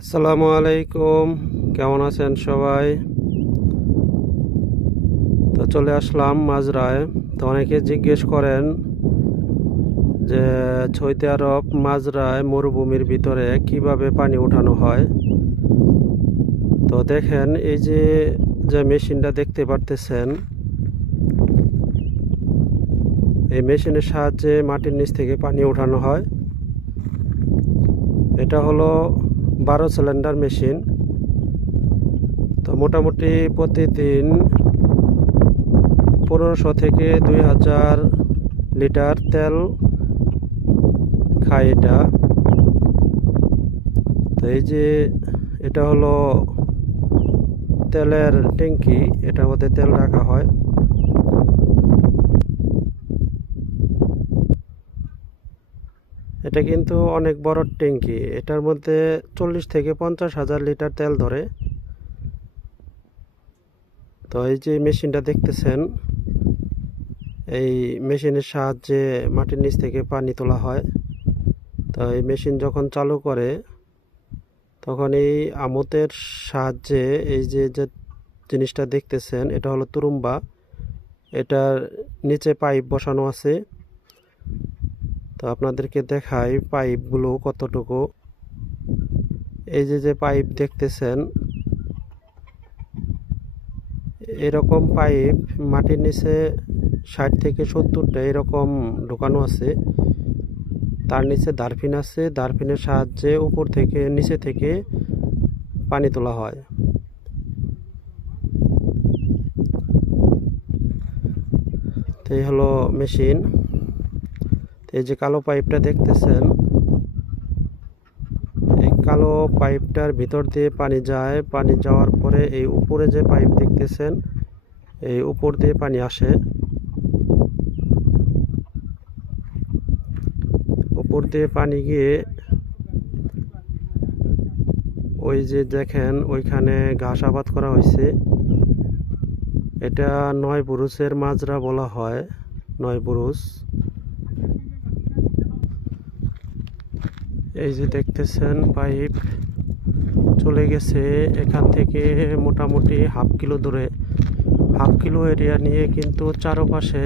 আসসালামু আলাইকুম। কেমন আছেন সবাই? তো চলে আসলাম মাজরায়। তো অনেকে জিজ্ঞেস করেন যে সৌদি আরব মাজরায় মরুভূমির ভিতরে কিভাবে পানি উঠানো হয়। তো দেখেন, এই যে যে মেশিনটা দেখতে পারতেছেন, এই মেশিনের সাহায্যে মাটির নিচ থেকে পানি উঠানো হয়। এটা হলো 12 সিলিন্ডার মেশিন। তো মোটামুটি প্রতিদিন 1500 থেকে 2000 লিটার তেল খায় এটা। তো এই যে এটা হলো তেলের ট্যাঙ্কি, এটার মধ্যে তেল রাখা হয়। এটা কিন্তু অনেক বড় ট্যাঙ্কি, এটার মধ্যে 40 থেকে 50,000 লিটার তেল ধরে। তো এই যে মেশিনটা দেখতেছেন, এই মেশিনের সাহায্যে মাটির নিচ থেকে পানি তোলা হয়। তো এই মেশিন যখন চালু করে তখন এই আমোদের সাহায্যে এই যে যে জিনিসটা দেখতেছেন, এটা হলো তুরুম্বা। এটার নিচে পাইপ বসানো আছে। তো আপনাদেরকে দেখাই পাইপগুলো কতটুকু। এই যে যে পাইপ দেখতেছেন, এরকম পাইপ মাটির নিচে 60 থেকে 70টা এরকম ঢোকানো আছে। তার নিচে দারফিন আছে, দারফিনের সাহায্যে উপর থেকে নিচে থেকে পানি তোলা হয়। তো এই হলো মেশিন। এই যে কালো পাইপটা দেখতেছেন, এই কালো পাইপটার ভিতর দিয়ে পানি যায়। পানি যাওয়ার পরে এই উপরে যে পাইপ দেখতেছেন, এই উপর দিয়ে পানি আসে। উপর দিয়ে পানি গিয়ে ওই যে দেখেন ওইখানে ঘাস আবাদ করা হয়েছে। এটা 9 বুরুজের মাজরা বলা হয়, 9 বুরুজ। এই যে দেখতেছেন পাইপ চলে গেছে এখান থেকে মোটামুটি হাফ কিলো দূরে, হাফ কিলো এরিয়া নিয়ে কিন্তু চারপাশে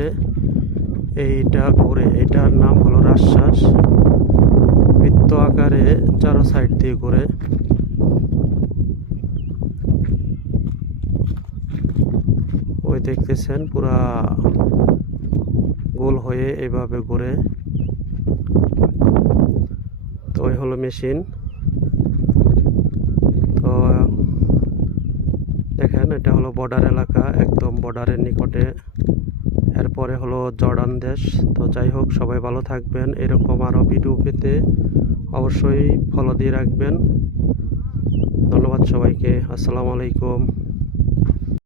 এইটা ঘুরে। এটার নাম হলো রাজশ্বাস। বৃত্ত আকারে চারো সাইড দিয়ে ঘুরে। ওই দেখতেছেন পুরা গোল হয়ে এইভাবে ঘুরে। তো ওই হলো মেশিন। তো দেখেন, এটা হলো বর্ডার এলাকা, একদম বর্ডারের নিকটে। এরপরে হলো জর্ডান দেশ। তো যাই হোক, সবাই ভালো থাকবেন। এরকম আরও ভিডিও পেতে অবশ্যই ফলো দিয়ে রাখবেন। ধন্যবাদ সবাইকে। আসসালামু আলাইকুম।